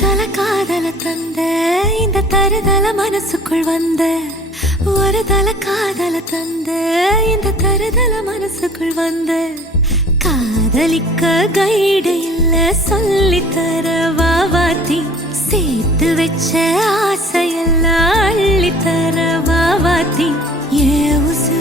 தருதல காதல தந்த இந்த தருதல மனசுக்குள் வந்த ஒரு தல காதல தந்த இந்த தருதல மனசுக்குள் வந்த காதலிக்க கைடு இல்ல சொல்லி தர வாவாத்தி சேர்த்து வச்ச ஆசையெல்லாம் அள்ளி தர வாவாத்தி ஏ உசு